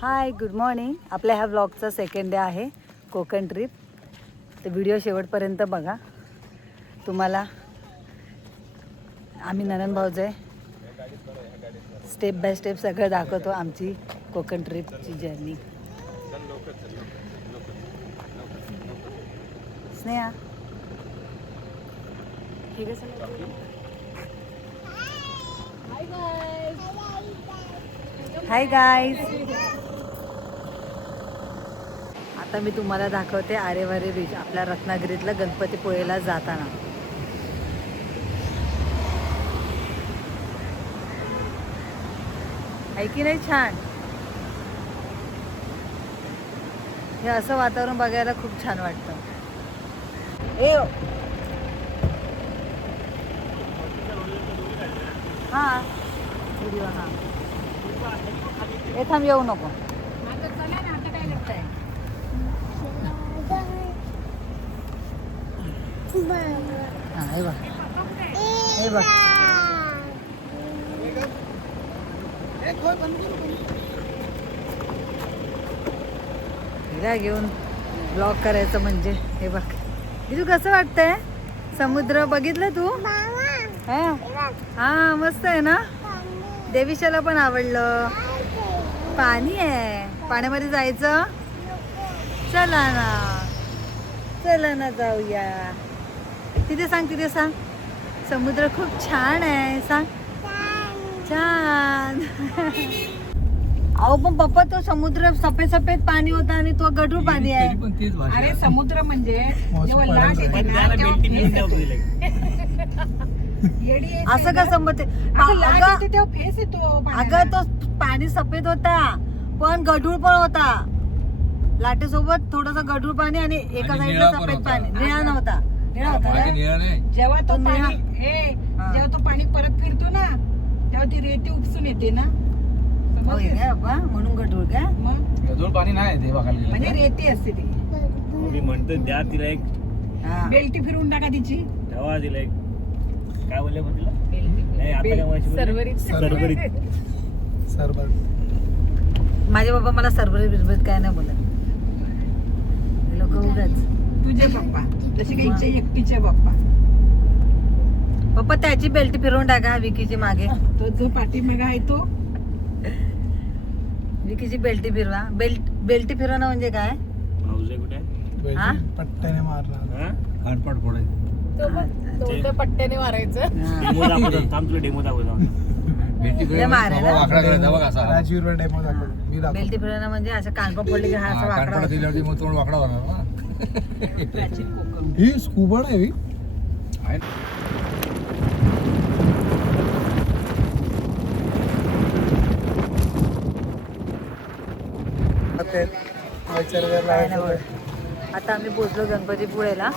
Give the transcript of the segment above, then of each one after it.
हाय, good morning. आपल्या ह्या व्लॉगचा second day आहे, कोकण ट्रिप. तर व्हिडिओ शेवटपर्यंत बघा. तुम्हाला आम्ही ननंद भाऊजाई स्टेप बाय स्टेप सगळं दाखवतो आमची कोकण ट्रिपची जर्नी. Sneha hi guys. आता मी तुम्हाला दाखवते आरेवारे बीच, आपल्या रत्नागिरीतला गणपतीपुळेला जाताना. आहे की नाही छान? हे असं वातावरण बघायला खूप छान वाटतं. हां व्हिडिओ. हां हे थांब, येऊ नको. हां हे बघ, हे बघ. हिला घेऊन ब्लॉग करायचं म्हणजे हे बघ. तुझं कसं वाटतंय? समुद्र बघितलं तू? हा मस्त आहे ना. देवीशाला पण आवडलं. पाणी आहे, पाण्यामध्ये जायचं. चला ना, चला ना जाऊया. तिथे सांग, तिथे सांग. समुद्र खूप छान आहे. सांग छान. अहो पण पप्पा, तो समुद्र सफेद सफेद पाणी होता आणि तो गढूळ पाणी आहे. अरे समुद्र म्हणजे असं का संमत? अगं तो पाणी सफेद होता पण गढूळ पण होता. लाटेसोबत थोडस गढूळ पाणी आणि एका साईडला सफेद पाणी. निळा नव्हता. निळा होता. जेव्हा तो पाणी जेव्हा तो पाणी परत फिरतो ना, तेव्हा ती रेती उपसून येते ना. म्हणून गढूळ काय? मग गढूळ पाणी नाही ते बघायला गेलं. म्हणजे रेती असते ती. मी म्हणतो द्या तिला एक बेल्टी फिरवून टाका तिची. तेव्हा तिला एक काय बोलले पण तिला नाही आता काय व्हायची सरबरीत. माझे बाबा मला सरबरीत बिरबरीत काय नाही बोलत. लोक उगाच. तुझे पप्पा जसे काही हिचे एकटीचे पप्पा. पप्पा त्याची बेल्ट फिरवून टाका विकीची मागे. तो जो पाठीमागे आहे तो विकीची बेल्टी फिरवा. बेल्टी फिरवणं म्हणजे काय? भाऊजे कुठे आहे? हा? पट्ट्याने मारला. हातपाट फोडायचं. तो पट्ट्याने मारायचं. डेमो दाखवतो. थांब तुला डेमो दाखवतो. राजवीर डेमो दाखवतो. मी दाखवतो. बेल्टी फिरवणं म्हणजे असं कानपा फोडले की हा असा वाकडा होतो. दिल्यावरती मग तोंड वाकडा होणार ना. प्राचीन कोकण. ही स्कूबा आहे ही. आता आम्ही पोहोचलो गणपतीपुळेला.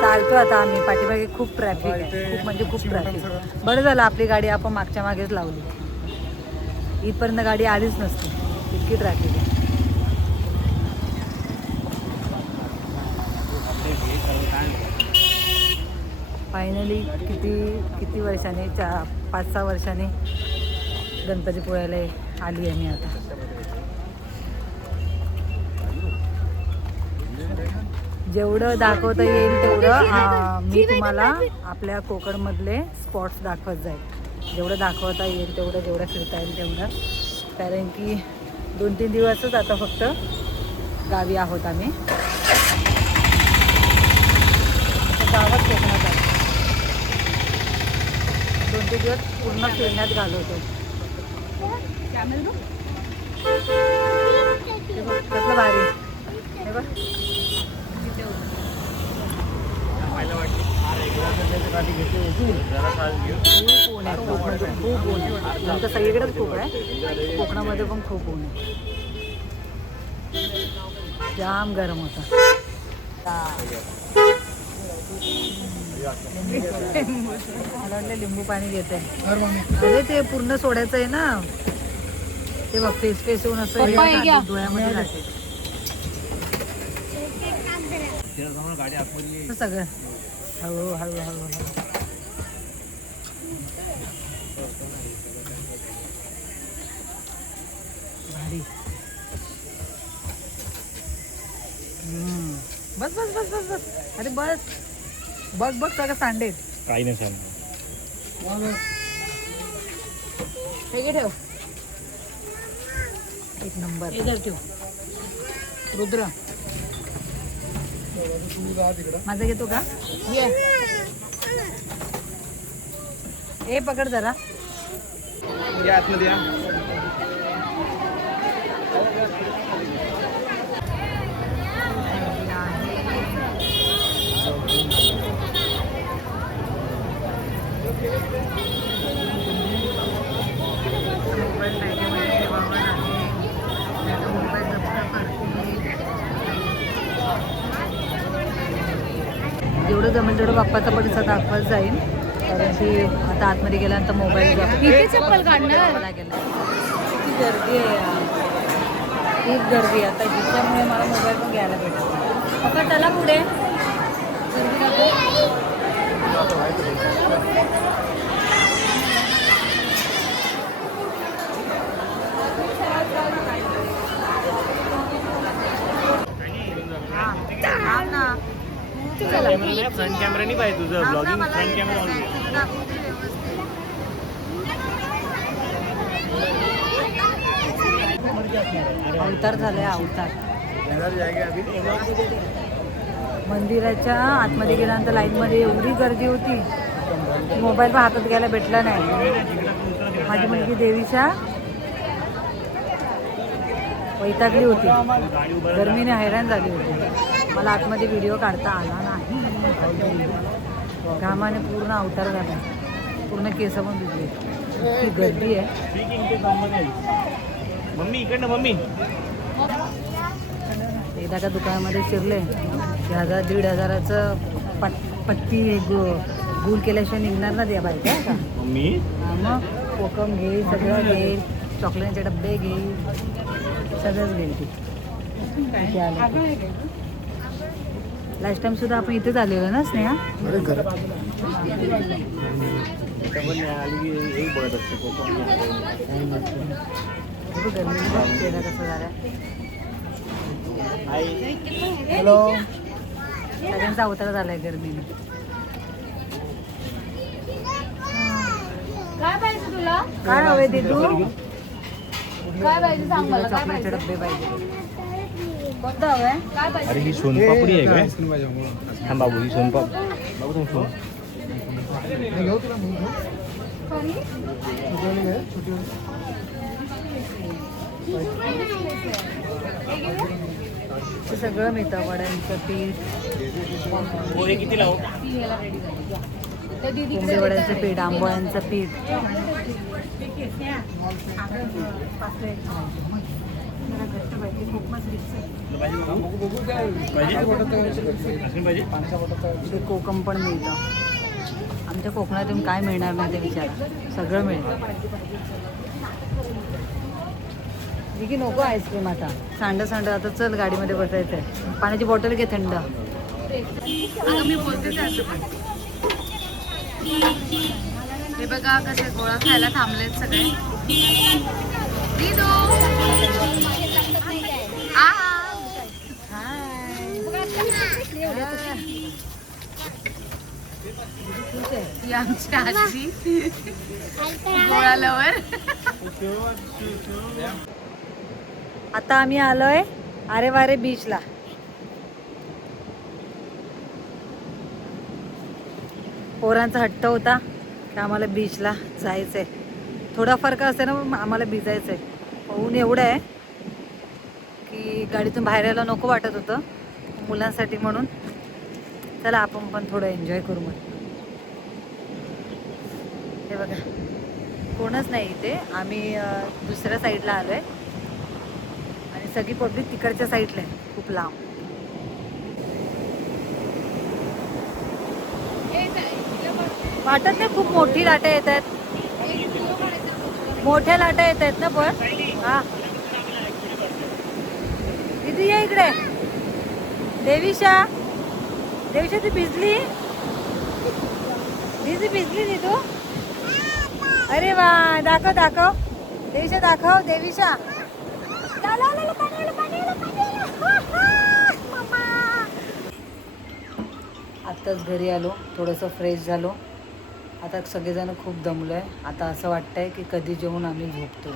चालतो आता आम्ही. पाठीमागे खूप ट्रॅफिक आहे, खूप म्हणजे खूप ट्रॅफिक. बरं झालं आपली गाडी आपण मागच्या मागेच लावली. इथपर्यंत गाडी आलीच नसती, इतकी ट्रॅफिक आहे. फायनली किती वर्षाने 5-6 वर्षाने गणपतीपुळ्याला आली आहे मी आता. जेवढं दाखवता येईल तेवढं मी तुम्हाला आपल्या कोकणमधले स्पॉट्स दाखवत जाईल. जेवढं दाखवता येईल तेवढं, जेवढं फिरता येईल तेवढं. कारण की 2-3 दिवसच आता फक्त गावी आहोत आम्ही. गावात कोकणात आहे. 2-3 दिवस पूर्ण फिरण्यात घालवतो. कसलं भारी हे बघ. खूप ऊन आहे. नंतर सगळीकडेच खूप आहे, कोकणामध्ये पण खूप ऊन आहे. जाम गरम होता. मला वाटलं लिंबू पाणी घेते. अरे ते पूर्ण सोडायचं आहे ना. ते बघ फेस होऊन असं डोळ्यामध्ये लागते सगळं. हळू हळू हळू हळू. भारी. बस बस बस बस बस. अरे बस बघ बघ सगळं सांडेल. काही नाही सांगतो. हे घे ठेव. एक नंबर. इधर ठेव. रुद्र माझा घेतो का? ये ए पकड जरा. या आतमध्ये या. जेवढं जमेल तेवढं बाप्पाचा परिसर दाखवत जाईल. कारण की आता आतमध्ये गेल्यानंतर मोबाईल किती चप्पल काढणार? किती गर्दी आहे यार. खूप गर्दी आहे आता, जिच्यामुळे मला मोबाईल पण घ्यायला भेटतो. पप्पा चला पुढे. फ्रंट कॅमेरा नाही पाहिजे तुझं. Blogging front camera. अवतार झालाय अवतार. मंदिराच्या आतमध्ये गेल्यानंतर लाईनमध्ये एवढी गर्दी होती, मोबाईल पण हातात घ्यायला भेटला नाही. माझी मुलगी देवीच्या वैतागली होती, गरमीने हैराण झाली होती. मला आतमध्ये व्हिडिओ काढता आला नाही. घामाने पूर्ण अवतार झाला, पूर्ण केस पण भिजले. इतकी गर्दी आहे. मम्मी इकडनं मम्मी. एकदा का दुकानामध्ये शिरले 1,000-1,500चं पट्टी गुल केल्याशिवाय निघणार ना त्या बायका का. मम्मी मग कोकम घे, सगळं घे, चॉकलेटचे डब्बे घे, सगळंच घेईल ती. इथे आलं लास्ट टाइम सुद्धा आपण इथेच आलेलो ना स्नेहा. गरमी कसं झालं. हॅलो. सगळ्यांचा अवतार झालाय गर्मीने. काय पाहिजे तुला? काय हवे ते तू? काय पाहिजे सांग मला. काय चॉकलेटचे पाहिजे? डब्बे पाहिजे. कोणतं हवंय? काय पाहिजे? अरे ही सोनपापडी आहे काय? हा बाबू ही सोनपाप. बाबू तुम्ही सोन. ते सगळं मिळतं. वड्यांचं पीठ, पोहे किती लावू? कोंबडी वड्यांचं पीठ, आंबोळ्यांचं पीठ. ते कोकम पण मिळतं. आमच्या कोकणातून काय मिळणार नाही ते विचार, सगळं मिळतं. की नको आईस्क्रीम आता. सांड आता चल गाडीमध्ये बसायचं आहे. पाण्याची बॉटल घे थंड. अगं मी बोलतेच असं पण. हे बघा कसे गोळा खायला थांबलेत सगळे. दीदू. ही आमची आजी गोळाल्यावर. आता आम्ही आलोय आरे वारे बीचला. पोरांचा हट्ट होता की आम्हाला बीचला जायचंय. थोडा फरक असते ना, आम्हाला भिजायचंय. ऊन एवढं आहे की गाडीतून बाहेर यायला नको वाटत होतं मुलांसाठी. म्हणून चला आपण पण थोडं एन्जॉय करू. मग हे बघा कोणच नाही इथे. आम्ही दुसऱ्या साईडला आलोय आणि सगळी पब्लिक तिकडच्या साईडला आहे, खूप लांब. वाटत नाही खूप मोठी लाटा येत आहेत. मोठ्या लाटा येत आहेत ना. पण हा इथे या इकडे. देवीशा ती भिजली. भिजली भिजली तू. अरे वा, दाखव दाखव देवीशा, दाखव देवीशा. आत्ताच घरी आलो, थोडंसं फ्रेश झालो. आता सगळेजण खूप दमलो आहे. आता असं वाटतं आहे की कधी जेवून आम्ही झोपतो.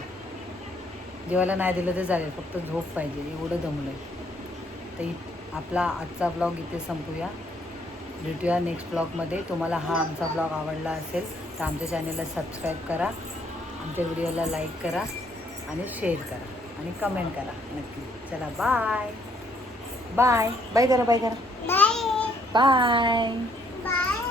जेवायला नाही दिलं तर चालेल, फक्त झोप पाहिजे, एवढं दमलो आहे. तर आपला आजचा ब्लॉग इथे संपूया. भेटूया नेक्स्ट ब्लॉगमध्ये. तुम्हाला हा आमचा ब्लॉग आवडला असेल तर आमच्या चॅनलला सबस्क्राईब करा, आमच्या व्हिडिओला लाईक करा आणि शेअर करा आणि कमेंट करा नक्की. चला बाय बाय बाय करा, बाय करा, बाय बाय.